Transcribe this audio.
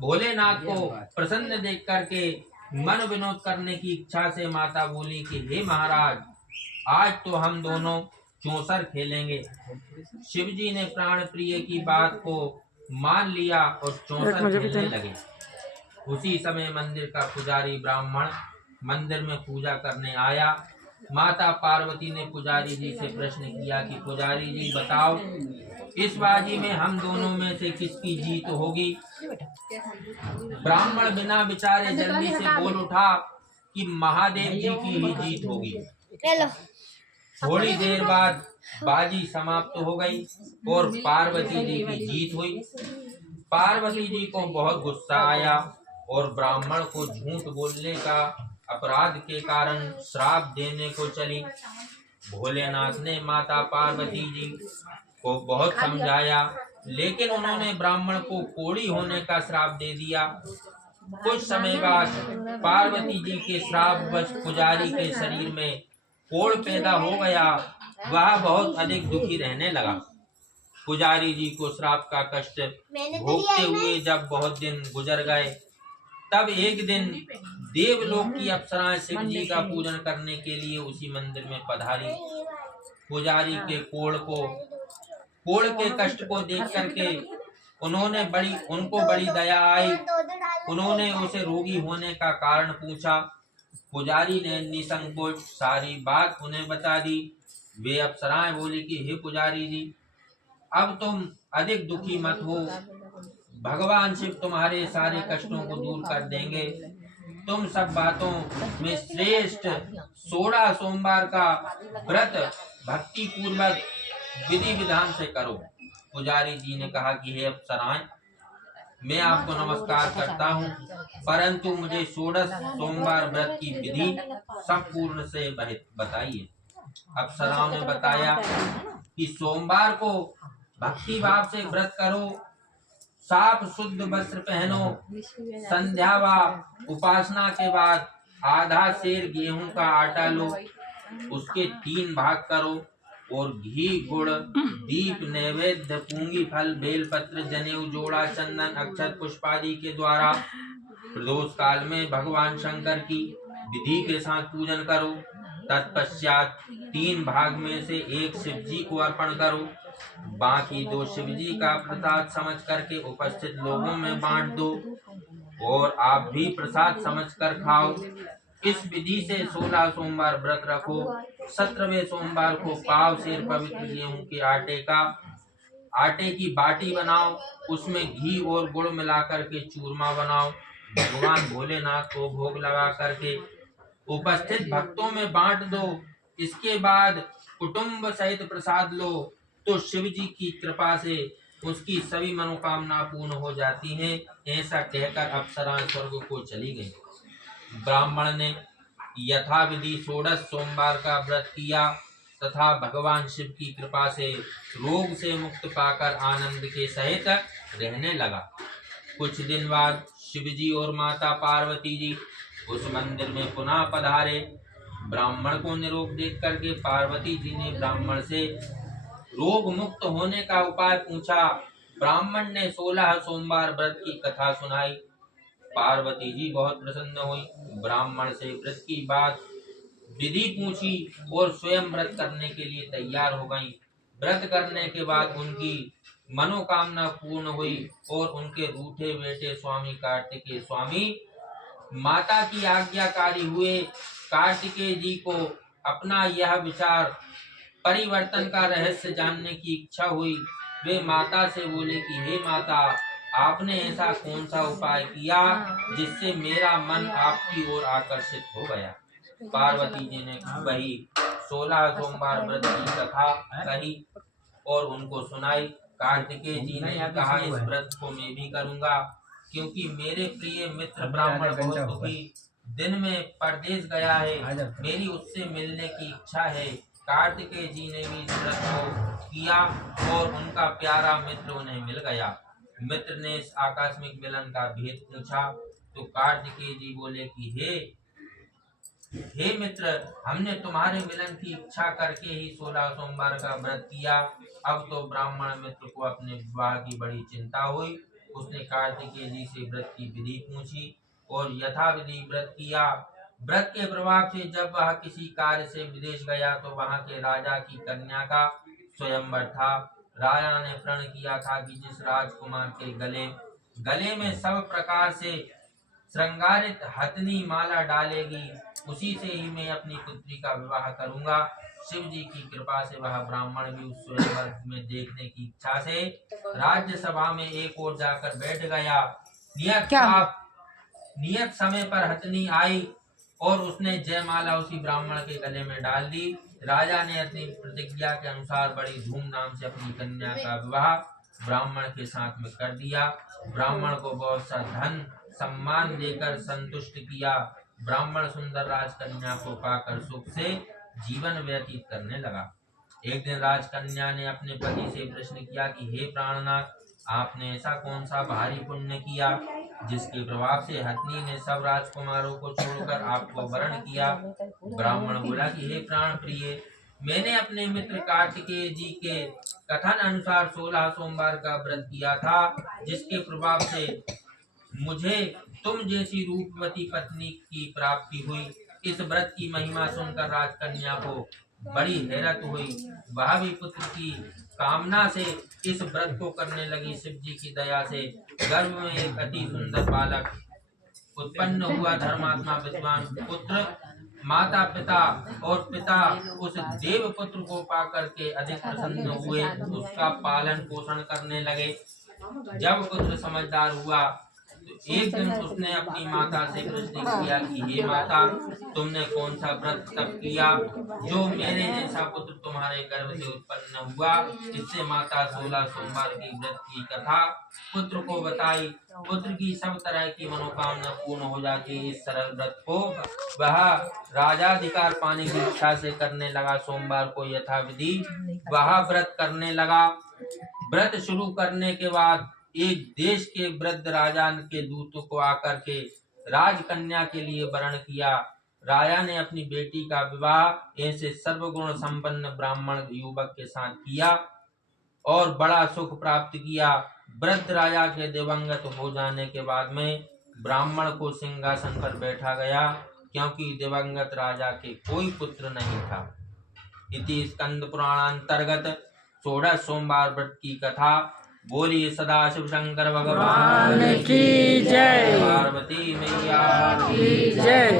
भोलेनाथ को प्रसन्न देख करके मन विनोद करने की इच्छा से माता बोली कि हे महाराज, आज तो हम दोनों चौसर खेलेंगे। शिव जी ने प्राण प्रिय की बात को मान लिया और चौसर खेलने लगे। उसी समय मंदिर का पुजारी ब्राह्मण मंदिर में पूजा करने आया। माता पार्वती ने पुजारी जी से प्रश्न किया कि पुजारी जी बताओ, इस बाजी में हम दोनों में से किसकी जीत होगी। ब्राह्मण बिना विचारे जल्दी से बोल उठा कि महादेव जी की ही जीत होगी। थोड़ी देर बाद बाजी समाप्त हो गई और पार्वती जी की जीत हुई। पार्वती जी को बहुत गुस्सा आया और ब्राह्मण को झूठ बोलने का अपराध के कारण श्राप देने को चली। भोलेनाथ ने माता पार्वती जी को बहुत समझाया, लेकिन उन्होंने ब्राह्मण को कोढ़ी होने का श्राप दे दिया। कुछ समय बाद पार्वती जी के श्रापवश पुजारी के शरीर में कोढ़ पैदा हो गया। वह बहुत अधिक दुखी रहने लगा। पुजारी जी को श्राप का कष्ट भोगते हुए जब बहुत दिन गुजर गए, तब एक दिन देवलोक की अप्सराएं शिव जी का पूजन करने के लिए उसी मंदिर में पधारी। पुजारी के कोढ़ के कष्ट को देख करके उनको बड़ी दया आई। उन्होंने उसे रोगी होने का कारण पूछा। पुजारी ने निसंकोच सारी बात उन्हें बता दी। वे अप्सराएं बोली कि हे पुजारी जी, अब तुम अधिक दुखी मत हो, भगवान शिव तुम्हारे सारे कष्टों को दूर कर देंगे। तुम सब बातों में श्रेष्ठ 16 सोमवार का व्रत भक्ति पूर्वक विधि विधान से करो। पुजारी जी ने कहा कि हे अप्सराएं, मैं आपको नमस्कार करता हूँ, परंतु मुझे 16 सोमवार व्रत की विधि संपूर्ण से बताइए। अप्सराओं ने बताया कि सोमवार को भक्ति भाव से व्रत करो, साफ शुद्ध वस्त्र पहनो, संध्या व उपासना के बाद आधा सेर गेहूं का आटा लो, उसके 3 भाग करो और घी गुड़ दीप नैवेद्य पूंगी फल बेलपत्र जनेऊ जोड़ा चंदन अक्षत पुष्प आदि के द्वारा प्रदोष काल में भगवान शंकर की विधि के साथ पूजन करो। तत्पश्चात 3 भाग में से 1 शिव जी को अर्पण करो, बाकी 2 शिव जी का प्रसाद समझ करके उपस्थित लोगों में बांट दो और आप भी प्रसाद समझ कर खाओ। इस विधि से 16 सोमवार व्रत रखो। 17वें सोमवार को पाव सेर पवित्र गेहूं के आटे की बाटी बनाओ, उसमें घी और गुड़ मिलाकर के चूरमा बनाओ, भगवान भोलेनाथ को भोग लगा करके उपस्थित भक्तों में बांट दो। इसके बाद कुटुंब सहित प्रसाद लो तो शिव जी की कृपा से उसकी सभी मनोकामना पूर्ण हो जाती हैं। ऐसा कहकर अप्सराएं स्वर्ग को चली गई। ब्राह्मण ने यथाविधि 16 सोमवार का व्रत किया तथा भगवान शिव की कृपा से रोग से मुक्त पाकर आनंद के सहित रहने लगा। कुछ दिन बाद शिव जी और माता पार्वती जी उस मंदिर में पुनः पधारे। ब्राह्मण को निरोग देख करके पार्वती जी ने ब्राह्मण से रोग मुक्त होने का उपाय पूछा। ब्राह्मण ने 16 सोमवार व्रत की कथा सुनाई। पार्वती जी बहुत प्रसन्न हुई। ब्राह्मण से व्रत की बात विधि पूछी और स्वयं व्रत करने के लिए तैयार हो गईं। व्रत करने के बाद उनकी मनोकामना पूर्ण हुई और उनके रूठे बेटे स्वामी कार्तिकेय स्वामी माता की आज्ञाकारी हुए। कार्तिकेय जी को अपना यह विचार परिवर्तन का रहस्य जानने की इच्छा हुई। वे माता से बोले कि हे माता, आपने ऐसा कौन सा उपाय किया जिससे मेरा मन आपकी ओर आकर्षित हो गया। पार्वती जी ने वही 16 सोमवार व्रत की कथा कही और उनको सुनाई। कार्तिकेय जी ने कहा इस व्रत को मैं भी करूंगा, क्योंकि मेरे प्रिय मित्र ब्राह्मण बहुत दुखी दिन में परदेश गया है, मेरी उससे मिलने की इच्छा है। कार्तिकेय जी ने भी इस व्रत को किया और उनका प्यारा मित्र उन्हें मिल गया। मित्र ने इस आकस्मिक मिलन का भेद पूछा तो कार्तिकेय जी बोले कि हे मित्र, हमने तुम्हारे मिलन की इच्छा करके ही 16 सोमवार का व्रत किया। अब तो ब्राह्मण मित्र को अपने विवाह की बड़ी चिंता हुई। उसने कार्तिकेय जी से व्रत की विधि पूछी और यथाविधि व्रत किया। व्रत के प्रभाव से जब वह किसी कार्य से विदेश गया तो वहां के राजा की कन्या का स्वयंवर था। राजा ने प्रण किया था कि जिस राजकुमार के गले में सब प्रकार से श्रृंगारित हथनी माला डालेगी उसी से ही मैं अपनी पुत्री का विवाह करूंगा। शिव जी की कृपा से वह ब्राह्मण भी उस स्वयंवर में देखने की इच्छा से राज्यसभा में एक ओर जाकर बैठ गया। नियत समय पर हथनी आई और उसने जयमाला उसी ब्राह्मण के गले में डाल दी। राजा ने अपनी प्रतिज्ञा के अनुसार बड़ी धूमधाम से अपनी कन्या का विवाह ब्राह्मण के साथ में कर दिया। ब्राह्मण को बहुत सा धन सम्मान देकर संतुष्ट किया। ब्राह्मण सुंदर राजकन्या को पाकर सुख से जीवन व्यतीत करने लगा। एक दिन राजकन्या ने अपने पति से प्रश्न किया कि हे प्राणनाथ, आपने ऐसा कौन सा भारी पुण्य किया जिसके प्रभाव से हथनी ने सब राजकुमारों को छोड़कर आपको वरण किया। ब्राह्मण बोला कि हे प्राण प्रिय, मैंने अपने मित्र कार्तिकेय जी के कथन अनुसार 16 सोमवार का व्रत किया था, जिसके प्रभाव से मुझे तुम जैसी रूपवती पत्नी की प्राप्ति हुई। इस व्रत की महिमा सुनकर राजकन्या को बड़ी हैरत हुई। वह भी पुत्र की कामना से इस व्रत को करने लगी। शिव जी की दया से गर्भ में एक अति सुंदर बालक उत्पन्न हुआ। धर्मात्मा विद्वान पुत्र माता पिता और पिता उस देव पुत्र को पाकर के अधिक प्रसन्न हुए, उसका पालन पोषण करने लगे। जब पुत्र समझदार हुआ तो एक दिन उसने अपनी माता से प्रश्न किया कि हे माता, तुमने कौन सा व्रत तप किया जो मेरे जैसा पुत्र तुम्हारे गर्भ से उत्पन्न हुआ। इससे माता 16 सोमवार की व्रत की कथा पुत्र को बताई। पुत्र की सब तरह की मनोकामना पूर्ण हो जाती है। इस सरल व्रत को वह राजाधिकार पाने की इच्छा से करने लगा। सोमवार को यथाविधि वह व्रत करने लगा। व्रत शुरू करने के बाद एक देश के वृद्ध राजा के दूतों को आकर के राजकन्या के लिए वरण किया। राजा ने अपनी बेटी का विवाह ऐसे सर्वगुण संपन्न ब्राह्मण युवक के साथ किया और बड़ा सुख प्राप्त किया। वृद्ध राजा के दिवंगत हो जाने के बाद में ब्राह्मण को सिंहासन पर बैठा गया, क्योंकि दिवंगत राजा के कोई पुत्र नहीं था। इति स्कंद पुराणांतर्गत 16 सोमवार व्रत की कथा। बोलिए सदाशिव शंकर भगवान की जय, पार्वती मैया की जय।